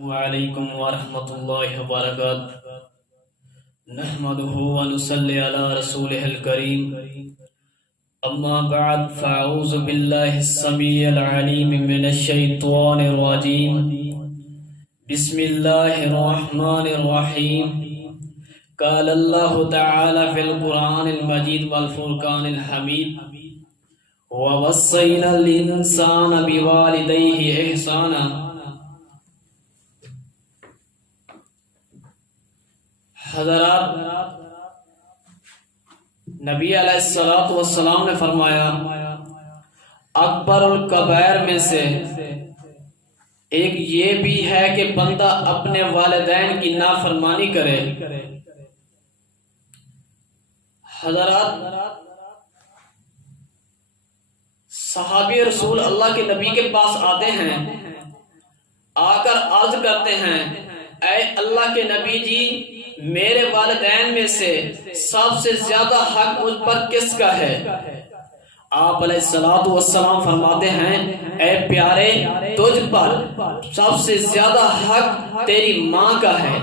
وعلیکم ورحمۃ اللہ وبرکاتہ نحمده ونصلی علی رسوله الکریم اما بعد فاعوذ باللہ السمیع العلیم من الشیطان الرجیم بسم اللہ الرحمن الرحیم قال اللہ تعالی فی القرآن المجید والفرقان الحمید ووصینا الانسان بوالدیہ احسانا۔ حضرات، نبی علیہ الصلوۃ والسلام نے فرمایا اکبر الکبائر میں سے ایک یہ بھی ہے کہ بندہ اپنے والدین کی نافرمانی کرے۔ حضرات، صحابی رسول اللہ کے نبی کے پاس آتے ہیں، آ کر عرض کرتے ہیں اے اللہ کے نبی جی، میرے والدین میں سے سب سے زیادہ حق مجھ پر کس کا ہے؟ آپ علیہ الصلوۃ والسلام فرماتے ہیں اے پیارے، تجھ پر سب سے زیادہ حق تیری ماں کا ہے۔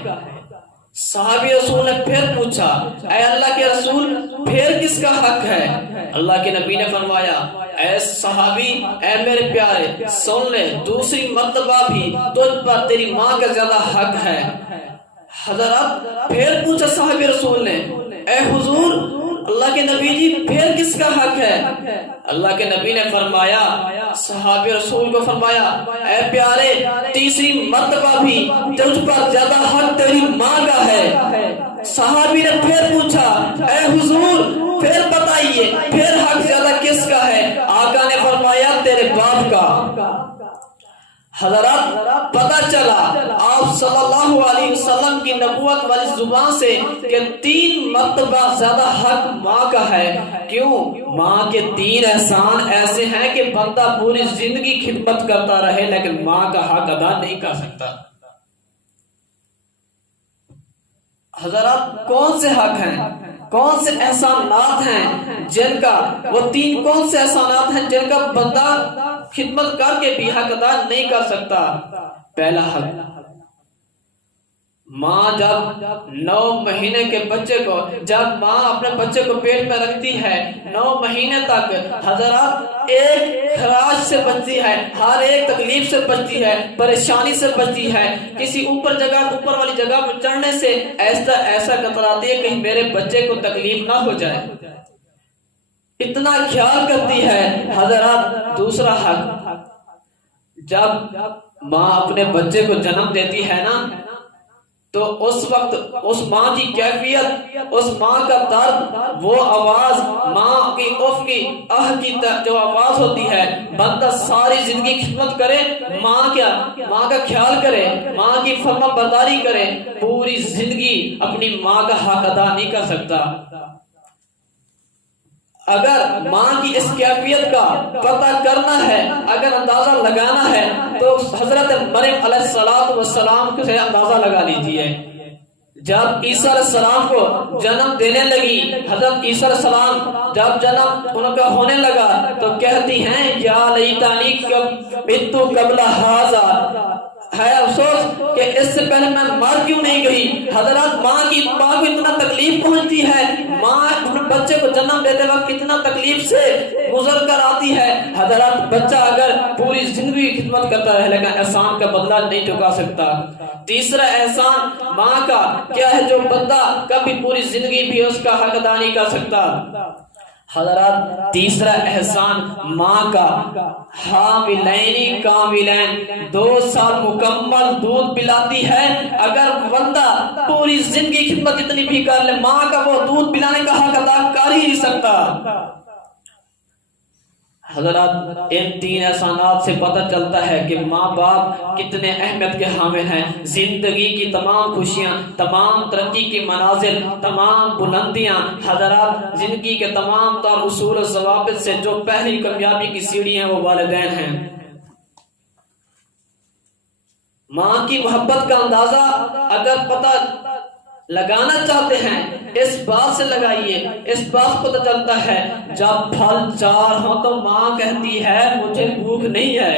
صحابی رسول نے پھر پوچھا اے اللہ کے رسول، پھر کس کا حق ہے؟ اللہ کے نبی نے فرمایا اے صحابی، اے میرے پیارے، سن لے، دوسری مرتبہ بھی تجھ پر تیری ماں کا زیادہ حق ہے۔ حضرات، پھر پوچھا صحابی رسول نے اے حضور اللہ کے نبی جی، پھر کس کا حق ہے؟ اللہ کے نبی نے فرمایا، صحابی رسول کو فرمایا اے پیارے، تیسری مرتبہ بھی تجھ پر زیادہ حق تیری ماں کا ہے۔ صحابی نے پھر پوچھا اے حضور، پھر بتائیے پھر حق زیادہ کس کا ہے؟ آقا نے فرمایا تیرے باپ کا۔ حضرات، پتہ چلا آپ صلی اللہ علیہ وسلم کی نبوت والی زبان سے کہ 3 مرتبہ زیادہ حق ماں کا ہے۔ کیوں؟ ماں کے 3 احسان ایسے ہیں کہ بندہ پوری زندگی خدمت کرتا رہے لیکن ماں کا حق ادا نہیں کر سکتا۔ حضرات، کون سے حق ہیں، کون سے احسانات ہیں جن کا، وہ 3 کون سے احسانات ہیں جن کا بندہ خدمت کر کے بھی حق ادا نہیں کر سکتا؟ پہلا حق، ماں جب 9 مہینے کے بچے کو، جب ماں اپنے بچے کو پیٹ میں رکھتی ہے 9 مہینے تک، حضرات ایک خراش سے بچتی ہے، ہر ایک تکلیف سے بچتی ہے، پریشانی سے بچتی ہے، کسی اوپر والی جگہ پر چڑھنے سے ایسا کتراتی ہے کہیں میرے بچے کو تکلیف نہ ہو جائے، اتنا خیال کرتی ہے۔ حضرات، دوسرا حق، جب ماں اپنے بچے کو جنم دیتی ہے نا، تو اس وقت اس ماں کی کیفیت، اس ماں کا درد، وہ آواز، ماں کی اف کی آہ کی جو آواز ہوتی ہے، بندہ ساری زندگی خدمت کرے، ماں کا خیال کرے، ماں کی فرما برداری کرے، پوری زندگی اپنی ماں کا حق ادا نہیں کر سکتا۔ اگر ماں کی اس کیفیت کا پتہ کرنا ہے، اگر اندازہ لگانا ہے، تو حضرت مریم علیہ السلام سے اندازہ لگا لیجئے۔ جب عیسیٰ علیہ السلام کو جنم دینے لگی، حضرت عیسیٰ علیہ السلام جب جنم ان کا ہونے لگا تو کہتی ہیں یا لیتنی مت قبل ھذا، ہے افسوس کہ اس سے پہلے میں مر کیوں نہیں گئی۔ حضرات، ماں کو اتنا تکلیف پہنچتی ہے، ماں اپنے بچے کو جنم دیتے وقت کتنا تکلیف سے گزر کر آتی ہے۔ حضرات، بچہ اگر پوری زندگی خدمت کرتا رہے لیکن احسان کا بدلہ نہیں چکا سکتا۔ تیسرا احسان ماں کا کیا ہے جو بندہ کبھی پوری زندگی بھی اس کا حق ادا نہیں کر سکتا؟ حضرات، تیسرا احسان ماں کا حاملین کاملین، 2 سال مکمل دودھ پلاتی ہے۔ اگر بندہ پوری زندگی خدمت اتنی بھی کر لے، ماں کا وہ دودھ پلانے کا حق ادا کر ہی نہیں سکتا۔ حضرات، ان 3 احسانات سے پتہ چلتا ہے کہ ماں باپ کتنے اہمیت کے حامل ہیں۔ زندگی کی تمام خوشیاں، تمام ترقی کی منازل، تمام بلندیاں، حضرات زندگی کے تمام تر اصول و ضوابط سے جو پہلی کامیابی کی سیڑھی ہیں وہ والدین ہیں۔ ماں کی محبت کا اندازہ اگر پتہ لگانا چاہتے ہیں، اس بات سے لگائیے، اس بات کو پتہ چلتا ہے جب پھل 4 ہوں تو ماں کہتی ہے مجھے بھوک نہیں ہے،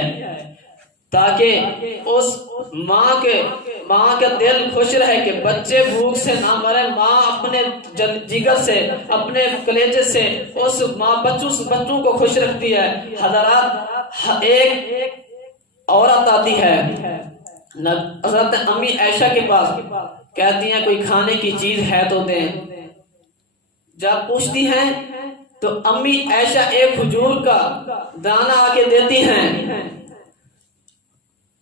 تاکہ اس ماں کا دل خوش رہے کہ بچے بھوک سے نہ مرے. ماں اپنے جگر سے اپنے کلیجے سے اس ماں بچوں کو خوش رکھتی ہے. حضرات ایک عورت آتی ہے حضرت امی عائشہ کے پاس, کہتی ہیں کوئی کھانے کی چیز ہے تو دیں. جب پوچھتی ہیں تو امی عائشہ ایک کھجور کا دانہ آ کے دیتی ہیں.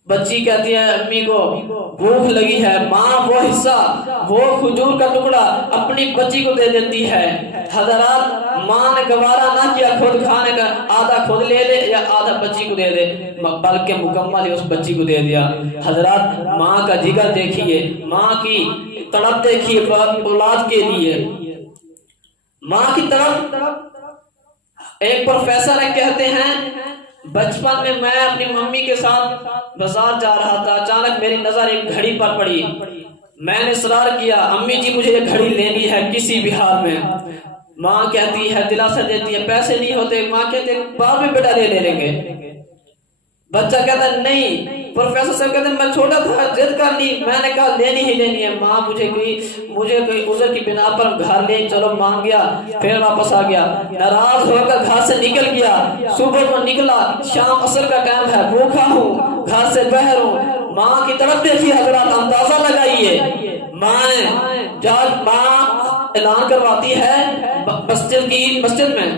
بچی کہتی ہے امی کو بھوک لگی ہے. ماں وہ حصہ, وہ کھجور کا ٹکڑا اپنی بچی کو دے دیتی ہے. حضرات ماں نے گوارا نہ کیا خود کھانے کا, آدھا خود لے لے یا آدھا بچی کو دے دے, بلکہ مکمل ہی اس بچی کو دے دیا. حضرات ماں کا جگر دیکھیے, ماں کی تڑپ دیکھیے اولاد کے لیے, ماں کی طرف. ایک پروفیسر کہتے ہیں بچپن میں اپنی ممی کے ساتھ بازار جا رہا تھا, اچانک میری نظر ایک گھڑی پر پڑی. میں نے اصرار کیا امی جی مجھے یہ گھڑی لینی ہے کسی بھی حال میں. ماں کہتی ہے, دلاسا دیتی ہے پیسے نہیں ہوتے. ماں کہتے ہیں بعد میں بیٹا لے لیں گے. بچہ کہتا ہے نہیں. پروفیسر صاحب کہتے ہیں میں چھوٹا تھا ضد کر لی, میں نے کہا لینی ہی لینی ہے. ماں مجھے کوئی عذر کی بنا پر گھر لے چلو, مان گیا, پھر واپس آ گیا. ناراض ہو کر گھر سے نکل گیا. صبح کو نکلا, شام عصر کا ٹائم ہے, بھوکا ہوں, گھر سے باہر ہوں. ماں کی طرف دیکھیے حضرات, اندازہ لگائیے. ماں اعلان کرواتی ہے مسجد میں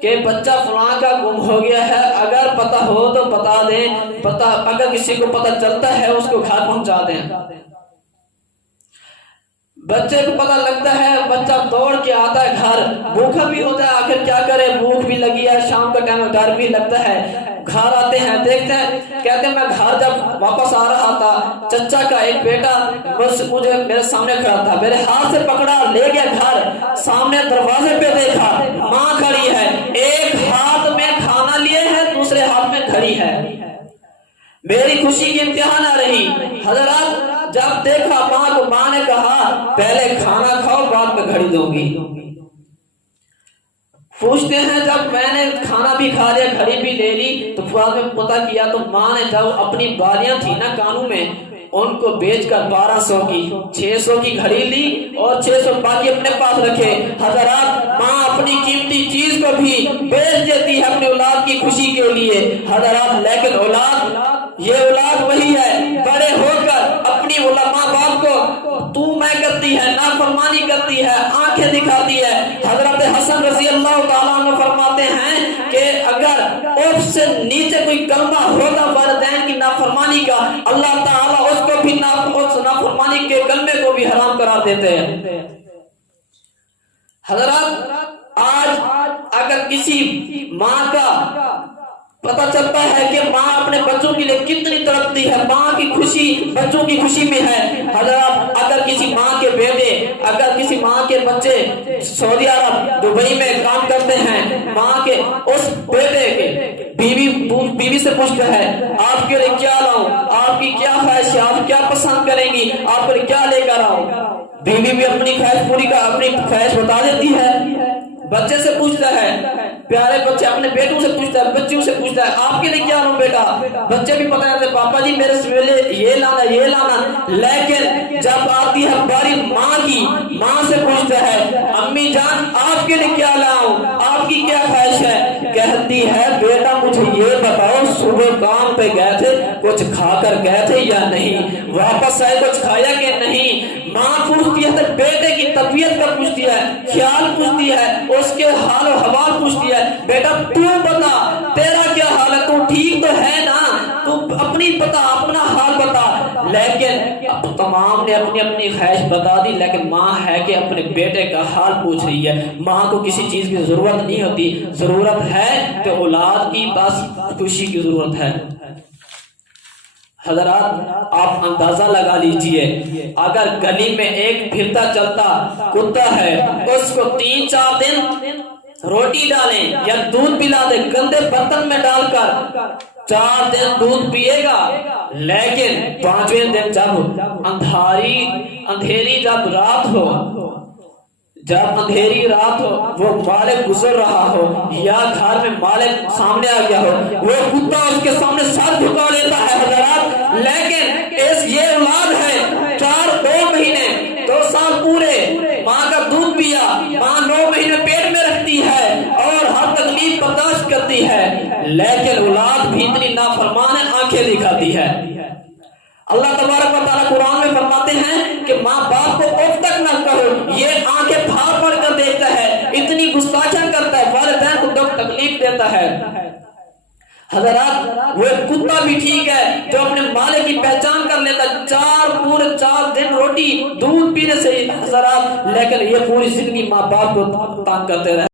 کہ بچہ فلاں کا گم ہو گیا ہے, اگر پتہ ہو تو بتا دیں, اگر کسی کو پتہ چلتا ہے اس کو گھر پہنچا دیں. بچے کو پتہ لگتا ہے, بچہ دوڑ کے آتا ہے گھر, بھوکا بھی ہوتا ہے, آخر کیا کرے, بھوک بھی لگی ہے, شام کا ٹائم ڈر بھی لگتا ہے. گھر آتے ہیں, دیکھتے ہیں, کہتے ہیں میں گھر جب واپس آ رہا تھا چچا کا ایک بیٹا مجھے میرے سامنے کھڑا تھا, میرے ہاتھ سے پکڑا لے گیا گھر. سامنے دروازے پہ دیکھا ماں کھڑی ہے, ایک ہاتھ میں کھانا لیے ہے, دوسرے ہاتھ میں کھڑی ہے. میری خوشی کی انتہا نہ رہی. حضرات جب دیکھا ماں کو, ماں نے کہا پہلے کھانا کھاؤ بعد میں گھڑی دوں گی. پوچھتے ہیں جب میں نے کھانا بھی کھا لیا گھڑی بھی لے لی تو بعد میں پتہ کیا تو ماں نے جب اپنی بالیاں تھی نا کانوں میں, ان کو بیچ کر 1200 کی 600 کی گھڑی لی اور 600 باقی اپنے پاس رکھے. حضرات ماں اپنی قیمتی چیز کو بھی بیچ دیتی ہے اپنے اولاد کی خوشی کے لیے. حضرات لیکن یہ اولاد وہی ہے, بڑے ہو کر اپنی ماں باپ کو تو میں کرتی ہے, نافرمانی کرتی ہے, آنکھیں دکھاتی ہے. حضرت حسن رضی اللہ تعالیٰ عنہ فرماتے ہیں کہ اگر اف سے نیچے کوئی کلمہ ہوتا والدین کی نافرمانی کا, اللہ تعالیٰ اس کو بھی اس نافرمانی کے کلمے کو بھی حرام قرار دیتے ہیں. حضرات آج اگر کسی ماں کا پتہ چلتا ہے کہ ماں اپنے بچوں کے لیے کتنی تڑپتی ہے, ماں کی خوشی بچوں کی خوشی میں ہے. حضرات اگر کسی ماں کے بیٹے, اگر کسی ماں کے بچے سعودی عرب دبئی میں کام کرتے ہیں, ماں کے اس بیٹے کے بیوی سے پوچھتا ہے آپ کے لیے کیا لاؤں, آپ کی کیا خواہش ہے, آپ کیا پسند کریں گی, آپ کے لیے کیا لے کر آؤں. بیوی بھی اپنی خواہش پوری کا اپنی خواہش بتا دیتی ہے. بچے سے پوچھتا ہے, پیارے بچے اپنے بیٹوں سے پوچھتا ہے, بچیوں سے پوچھتا ہے آپ کے لیے کیا لاؤں بیٹا. بچے بھی پتہ ہے پاپا جی میرے سے یہ لانا. لیکن جب آتی ہے باری ماں کی, ماں سے پوچھتا ہے امی جان آپ کے لیے کیا لاؤں, آپ کی کیا خواہش ہے. کہتی ہے بیٹا مجھے یہ بتاؤ صبح کام پہ گئے تھے کچھ کھا کر گئے تھے یا نہیں, واپس آئے کچھ کھایا کہ نہیں. ماں پوچھتی ہے تو بیٹے کی طبیعت کا پوچھتی ہے, خیال پوچھتی ہے, اس کے حال و حوال پوچھتی ہے. بیٹا تو بتا تیرا کیا حال ہے, تو ٹھیک تو ہے نا, تو اپنی بتا, اپنا حال بتا. لیکن اب تمام نے اپنی اپنی خواہش بتا دی, لیکن ماں ہے کہ اپنے بیٹے کا حال پوچھ رہی ہے. ماں کو کسی چیز کی ضرورت نہیں ہوتی, ضرورت ہے کہ اولاد کی بس خوشی کی ضرورت ہے. حضرات آپ اندازہ لگا لیجئے, اگر گلی میں ایک پھرتا چلتا کتا ہے, اس کو 3-4 دن روٹی ڈالیں یا دودھ پلا دیں گندے برتن میں ڈال کر, 4 دن دودھ پیے گا. لیکن 5ویں دن جب اندھیری جب رات ہو, جب اندھیری رات ہو، وہ مالک گزر رہا ہو یا گھر میں مالک سامنے آ گیا ہو، وہ کتا اس کے سامنے سر جھکا لیتا ہے حضرات، لیکن یہ اولاد ہے 2 مہینے 2 سال پورے ماں کا دودھ پیا، ماں 9 مہینے پیٹ میں رکھتی ہے اور ہر تکلیف برداشت کرتی ہے، لیکن اولاد بھی اتنی نافرمان ہے، آنکھیں دکھاتی ہے۔ اللہ تبارک و تعالیٰ قرآن میں فرماتے ہیں کہ ماں باپ کو اف تک نہ کہو، یہ آنکھیں پھاڑ پھاڑ کر دیتا ہے، اتنی گستاخیاں کرتا ہے، والدین کو دکھ تکلیف دیتا ہے۔ حضرات وہ کتا بھی ٹھیک ہے جو اپنے مالک کی پہچان کر لیتا، 4 دن روٹی دودھ پینے سے حضرات، لیکن یہ پوری زندگی ماں باپ کو تنگ کرتے رہے۔